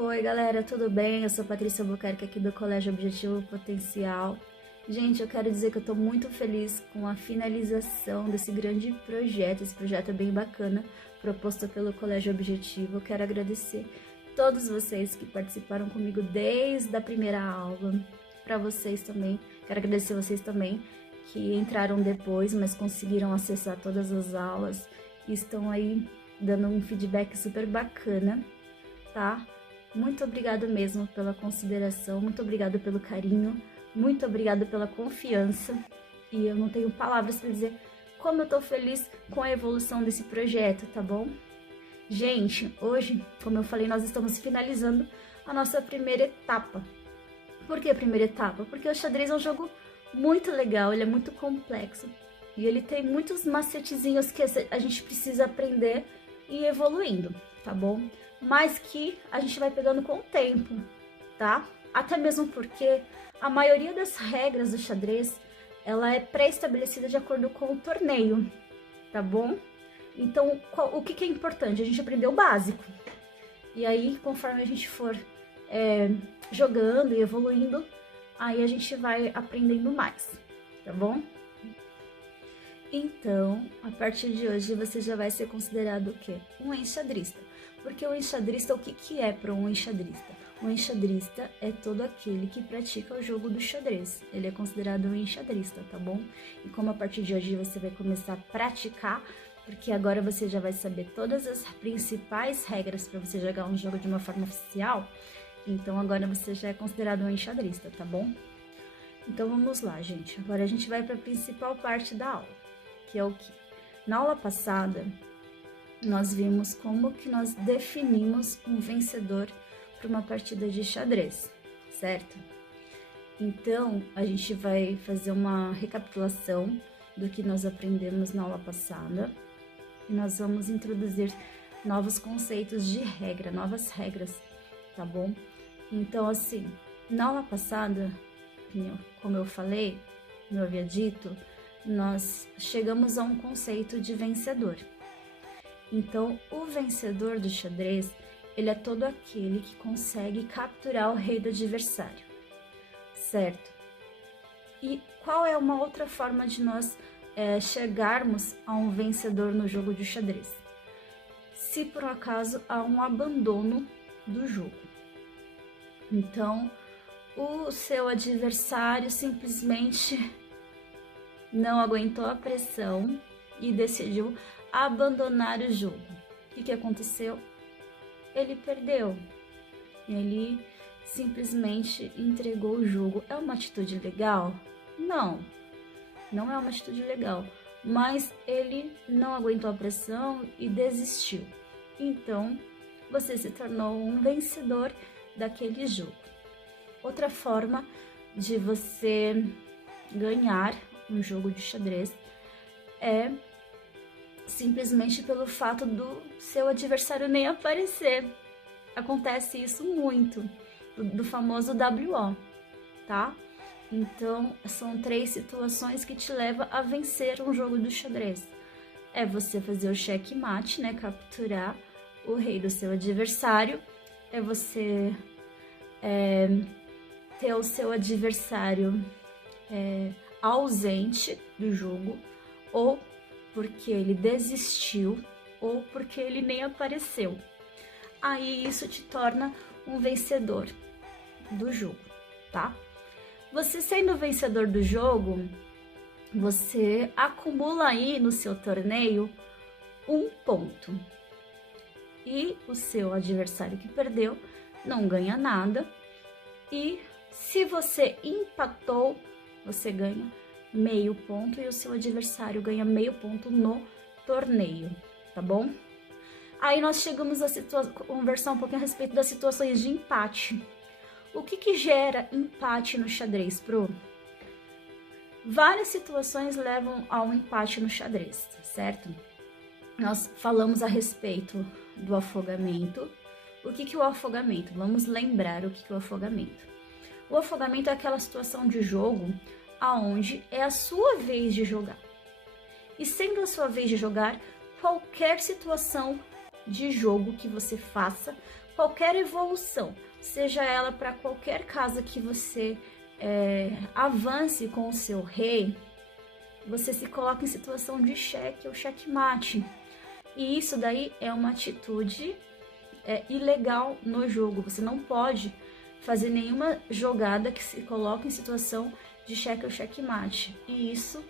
Oi galera, tudo bem? Eu sou Patrícia Albuquerque aqui do Colégio Objetivo Potencial. Gente, eu quero dizer que eu tô muito feliz com a finalização desse grande projeto. Esse projeto é bem bacana, proposto pelo Colégio Objetivo. Eu quero agradecer todos vocês que participaram comigo desde a primeira aula. Para vocês também, quero agradecer vocês também que entraram depois, mas conseguiram acessar todas as aulas e estão aí dando um feedback super bacana, tá? Muito obrigada mesmo pela consideração, muito obrigada pelo carinho, muito obrigada pela confiança. E eu não tenho palavras para dizer como eu tô feliz com a evolução desse projeto, tá bom? Gente, hoje, como eu falei, nós estamos finalizando a nossa primeira etapa. Por que a primeira etapa? Porque o xadrez é um jogo muito legal, ele é muito complexo. E ele tem muitos macetezinhos que a gente precisa aprender e ir evoluindo, tá bom? Mas que a gente vai pegando com o tempo, tá? Até mesmo porque a maioria das regras do xadrez, ela é pré-estabelecida de acordo com o torneio, tá bom? Então, o que é importante? A gente aprender o básico. E aí, conforme a gente for jogando e evoluindo, aí a gente vai aprendendo mais, tá bom? Então, a partir de hoje, você já vai ser considerado o quê? Um enxadrista. Porque o enxadrista, o que é para um enxadrista? O enxadrista é todo aquele que pratica o jogo do xadrez. Ele é considerado um enxadrista, tá bom? E como a partir de hoje você vai começar a praticar, porque agora você já vai saber todas as principais regras para você jogar um jogo de uma forma oficial, então agora você já é considerado um enxadrista, tá bom? Então vamos lá, gente. Agora a gente vai para a principal parte da aula, que é o quê? Na aula passada, nós vimos como que nós definimos um vencedor para uma partida de xadrez, certo? Então, a gente vai fazer uma recapitulação do que nós aprendemos na aula passada e nós vamos introduzir novos conceitos de regra, novas regras, tá bom? Então, assim, na aula passada, como eu falei, como eu havia dito, nós chegamos a um conceito de vencedor. Então, o vencedor do xadrez, ele é todo aquele que consegue capturar o rei do adversário, certo? E qual é uma outra forma de nós chegarmos a um vencedor no jogo de xadrez? Se por um acaso há um abandono do jogo. Então, o seu adversário simplesmente não aguentou a pressão e decidiu abandonar o jogo. O que aconteceu? Ele perdeu. Ele simplesmente entregou o jogo. É uma atitude legal? Não, não é uma atitude legal. Mas ele não aguentou a pressão e desistiu. Então, você se tornou um vencedor daquele jogo. Outra forma de você ganhar um jogo de xadrez é simplesmente pelo fato do seu adversário nem aparecer. Acontece isso muito, do famoso WO, tá? Então, são 3 situações que te levam a vencer um jogo do xadrez. É você fazer o checkmate, né? Capturar o rei do seu adversário. É você ter o seu adversário ausente do jogo, ou porque ele desistiu, ou porque ele nem apareceu. Aí isso te torna um vencedor do jogo, tá? Você sendo vencedor do jogo, você acumula aí no seu torneio 1 ponto. E o seu adversário que perdeu não ganha nada. E se você empatou, você ganha meio ponto e o seu adversário ganha meio ponto no torneio, tá bom? Aí nós chegamos a conversar um pouquinho a respeito das situações de empate. O que gera empate no xadrez, Pro? Várias situações levam ao empate no xadrez, certo? Nós falamos a respeito do afogamento. O que é o afogamento? Vamos lembrar o que é o afogamento. O afogamento é aquela situação de jogo aonde é a sua vez de jogar. E sendo a sua vez de jogar, qualquer situação de jogo que você faça, qualquer evolução, seja ela para qualquer casa que você avance com o seu rei, você se coloca em situação de cheque ou checkmate. E isso daí é uma atitude ilegal no jogo. Você não pode fazer nenhuma jogada que se coloque em situação de cheque ou checkmate. E isso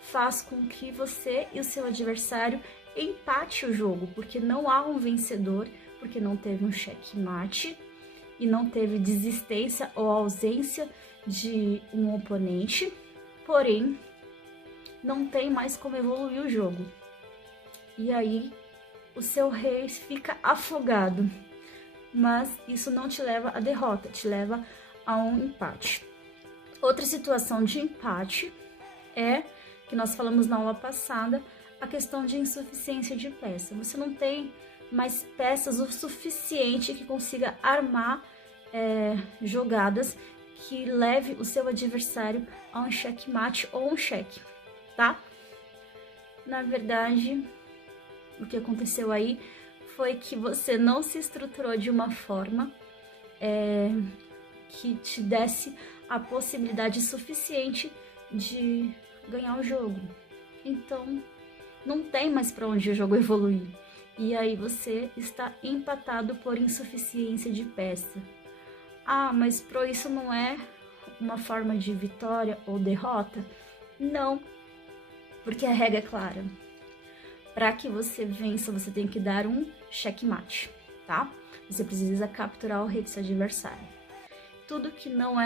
faz com que você e o seu adversário empate o jogo, porque não há um vencedor, porque não teve um checkmate e não teve desistência ou ausência de um oponente, porém não tem mais como evoluir o jogo. E aí o seu rei fica afogado, mas isso não te leva à derrota, te leva a um empate. Outra situação de empate é, que nós falamos na aula passada, a questão de insuficiência de peça. Você não tem mais peças o suficiente que consiga armar jogadas que leve o seu adversário a um checkmate ou um cheque, tá? Na verdade, o que aconteceu aí foi que você não se estruturou de uma forma que te desse a possibilidade suficiente de ganhar o jogo. Então, não tem mais para onde o jogo evoluir. E aí você está empatado por insuficiência de peça. Ah, mas pro isso não é uma forma de vitória ou derrota? Não, porque a regra é clara. Para que você vença, você tem que dar um checkmate, tá? Você precisa capturar o rei do seu adversário. Tudo que não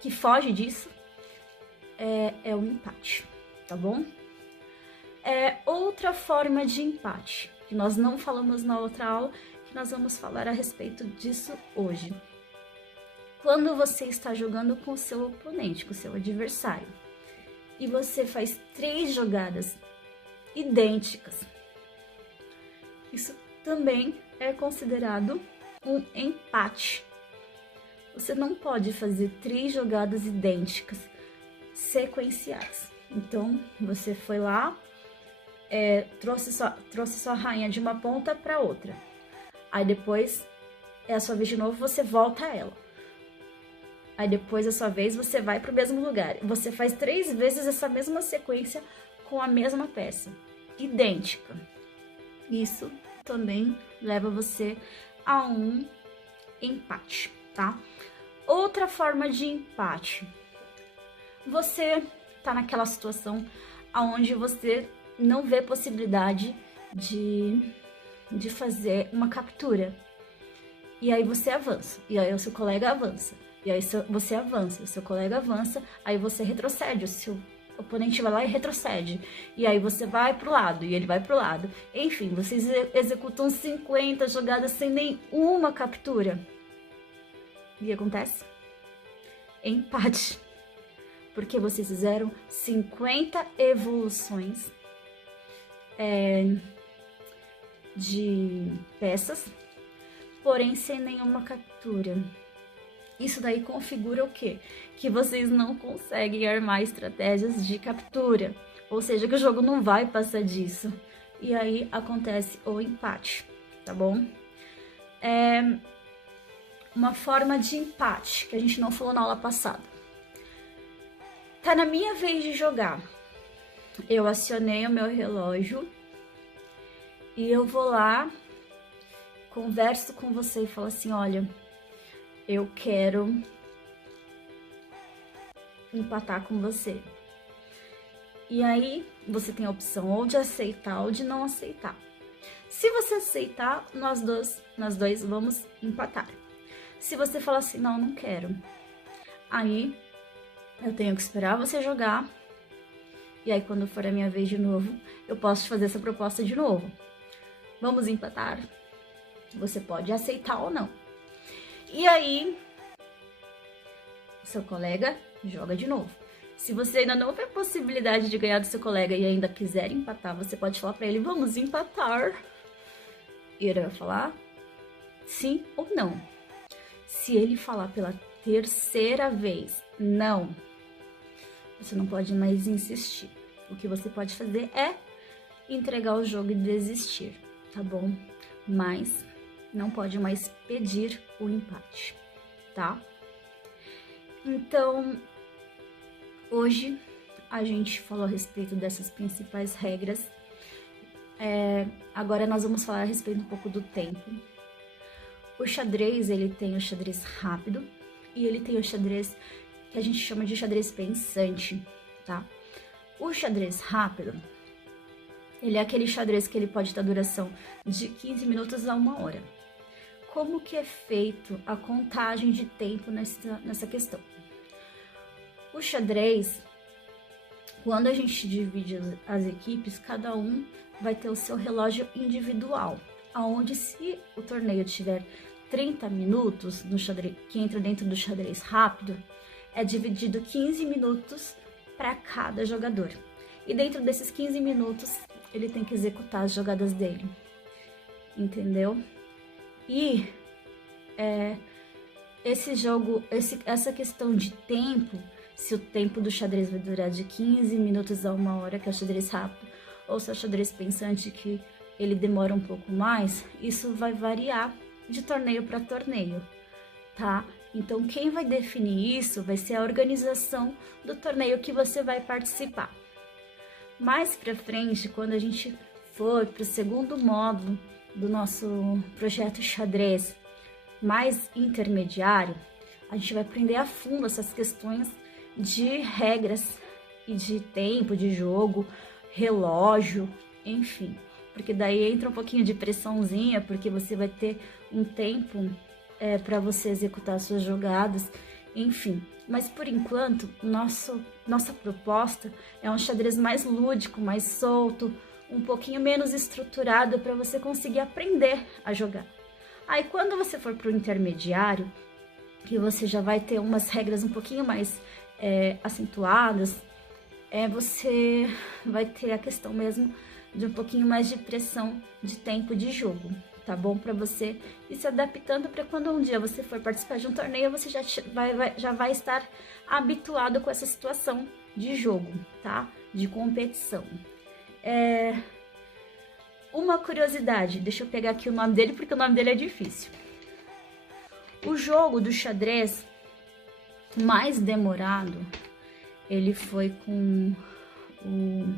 que foge disso, é um empate, tá bom? Outra forma de empate, que nós não falamos na outra aula, que nós vamos falar a respeito disso hoje. Quando você está jogando com o seu oponente, com o seu adversário, e você faz 3 jogadas idênticas, isso também é considerado um empate. Você não pode fazer 3 jogadas idênticas sequenciais. Então, você foi lá, trouxe sua rainha de uma ponta para outra. Aí depois é a sua vez de novo, você volta a ela. Aí depois a sua vez, você vai para o mesmo lugar. Você faz 3 vezes essa mesma sequência com a mesma peça, idêntica. Isso também leva você a um empate, tá? Outra forma de empate. Você tá naquela situação onde você não vê possibilidade de fazer uma captura. E aí você avança, e aí o seu colega avança, e aí você avança, o seu colega avança, aí você retrocede, o seu oponente vai lá e retrocede, e aí você vai pro lado, e ele vai pro lado. Enfim, vocês executam 50 jogadas sem nenhuma captura. E o que acontece? Empate. Porque vocês fizeram 50 evoluções de peças, porém sem nenhuma captura. Isso daí configura o quê? Que vocês não conseguem armar estratégias de captura, ou seja, que o jogo não vai passar disso. E aí acontece o empate, tá bom? Uma forma de empate que a gente não falou na aula passada. Tá na minha vez de jogar. Eu acionei o meu relógio e eu vou lá, converso com você e falo assim, olha, eu quero empatar com você. E aí você tem a opção ou de aceitar ou de não aceitar. Se você aceitar, nós dois vamos empatar. Se você falar assim, não quero, aí eu tenho que esperar você jogar. E aí, quando for a minha vez de novo, eu posso te fazer essa proposta de novo. Vamos empatar? Você pode aceitar ou não. E aí, o seu colega joga de novo. Se você ainda não vê possibilidade de ganhar do seu colega e ainda quiser empatar, você pode falar para ele, vamos empatar. E ele vai falar sim ou não. Se ele falar pela terceira vez não, você não pode mais insistir. O que você pode fazer é entregar o jogo e desistir, tá bom? Mas não pode mais pedir o empate, tá? Então, hoje a gente falou a respeito dessas principais regras. Agora nós vamos falar a respeito um pouco do tempo. O xadrez, ele tem o xadrez rápido e ele tem o xadrez que a gente chama de xadrez pensante, tá? O xadrez rápido, ele é aquele xadrez que ele pode ter duração de 15 minutos a 1 hora. Como que é feito a contagem de tempo nessa questão? O xadrez, quando a gente divide as equipes, cada um vai ter o seu relógio individual, aonde se o torneio tiver 30 minutos no xadrez, que entra dentro do xadrez rápido, é dividido 15 minutos para cada jogador. E dentro desses 15 minutos, ele tem que executar as jogadas dele, entendeu? E essa questão de tempo, se o tempo do xadrez vai durar de 15 minutos a 1 hora, que é o xadrez rápido, ou se é o xadrez pensante, que ele demora um pouco mais, isso vai variar de torneio para torneio, tá? Então, quem vai definir isso vai ser a organização do torneio que você vai participar. Mais pra frente, quando a gente for para o segundo módulo do nosso projeto xadrez mais intermediário, a gente vai aprender a fundo essas questões de regras e de tempo de jogo, relógio, enfim. Porque daí entra um pouquinho de pressãozinha, porque você vai ter um tempo para você executar suas jogadas, enfim. Mas por enquanto, nossa proposta é um xadrez mais lúdico, mais solto, um pouquinho menos estruturado para você conseguir aprender a jogar. Aí quando você for para o intermediário, que você já vai ter umas regras um pouquinho mais acentuadas, você vai ter a questão mesmo de um pouquinho mais de pressão de tempo de jogo, tá bom? Para você ir se adaptando para quando um dia você for participar de um torneio, você já vai estar habituado com essa situação de jogo, tá? De competição. Uma curiosidade, deixa eu pegar aqui o nome dele, porque o nome dele é difícil. O jogo do xadrez mais demorado, ele foi com o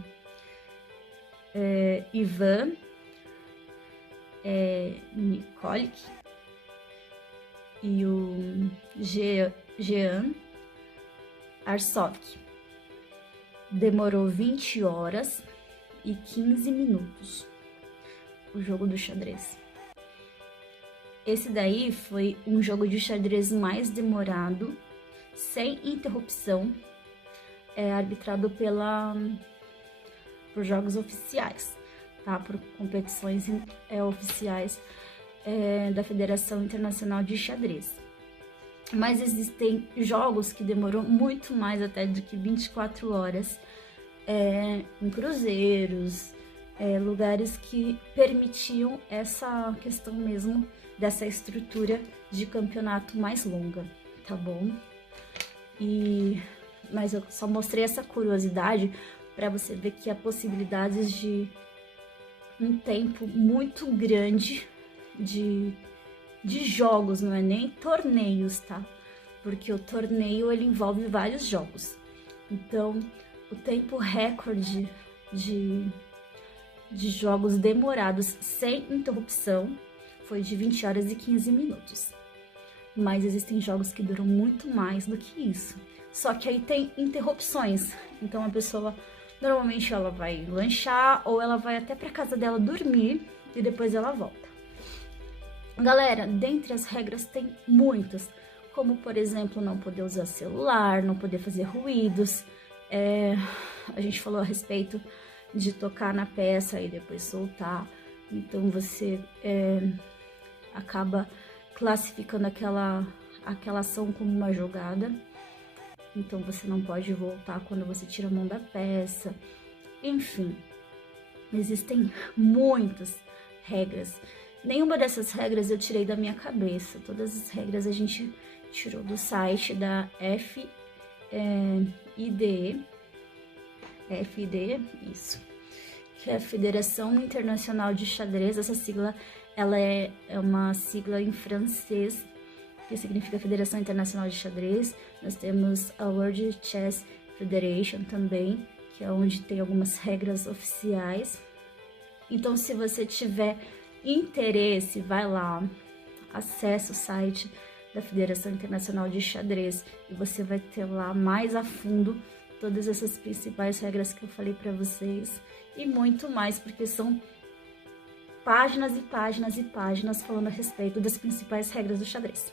Ivan Nikolic e o Jean Arsovsky. Demorou 20 horas e 15 minutos o jogo do xadrez. Esse daí foi um jogo de xadrez mais demorado, sem interrupção, arbitrado por jogos oficiais, tá? Por competições oficiais da Federação Internacional de Xadrez. Mas existem jogos que demoram muito mais até do que 24 horas, em cruzeiros, lugares que permitiam essa questão mesmo dessa estrutura de campeonato mais longa, tá bom? Mas eu só mostrei essa curiosidade para você ver que há possibilidades de um tempo muito grande de jogos, não é nem torneios, tá? Porque o torneio ele envolve vários jogos. Então, o tempo recorde de jogos demorados sem interrupção foi de 20 horas e 15 minutos. Mas existem jogos que duram muito mais do que isso. Só que aí tem interrupções. Então a pessoa, normalmente ela vai lanchar ou ela vai até para casa dela dormir e depois ela volta. Galera, dentre as regras tem muitas, como por exemplo não poder usar celular, não poder fazer ruídos. A gente falou a respeito de tocar na peça e depois soltar. Então você acaba classificando aquela ação como uma jogada. Então você não pode voltar quando você tira a mão da peça. Enfim, existem muitas regras. Nenhuma dessas regras eu tirei da minha cabeça. Todas as regras a gente tirou do site da FIDE, isso, que é a Federação Internacional de Xadrez. Essa sigla, ela é uma sigla em francês, que significa Federação Internacional de Xadrez. Nós temos a World Chess Federation também, que é onde tem algumas regras oficiais. Então, se você tiver interesse, vai lá, acessa o site da Federação Internacional de Xadrez e você vai ter lá mais a fundo todas essas principais regras que eu falei para vocês e muito mais, porque são páginas e páginas e páginas falando a respeito das principais regras do xadrez,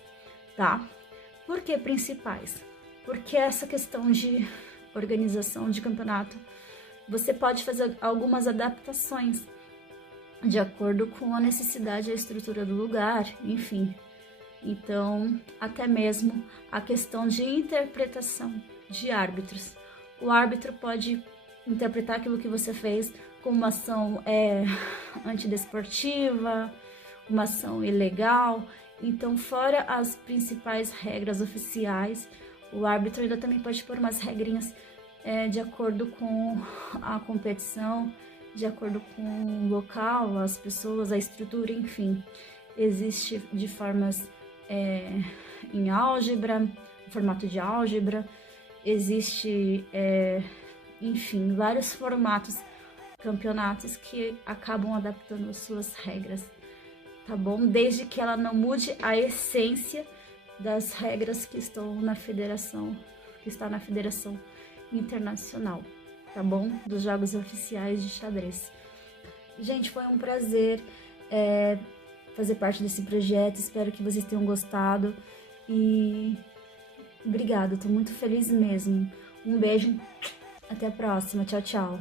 tá? Por que principais? Porque essa questão de organização de campeonato, você pode fazer algumas adaptações de acordo com a necessidade e a estrutura do lugar, enfim. Então, até mesmo a questão de interpretação de árbitros. O árbitro pode interpretar aquilo que você fez como uma ação antidesportiva, uma ação ilegal. Então, fora as principais regras oficiais, o árbitro ainda também pode pôr umas regrinhas de acordo com a competição, de acordo com o local, as pessoas, a estrutura, enfim. Existe de formas em álgebra, formato de álgebra, existe, enfim, vários formatos, campeonatos que acabam adaptando as suas regras, tá bom? Desde que ela não mude a essência das regras que estão na federação, que está na Federação Internacional, tá bom? Dos jogos oficiais de xadrez. Gente, foi um prazer fazer parte desse projeto, espero que vocês tenham gostado e obrigada, tô muito feliz mesmo. Um beijo, até a próxima, tchau, tchau.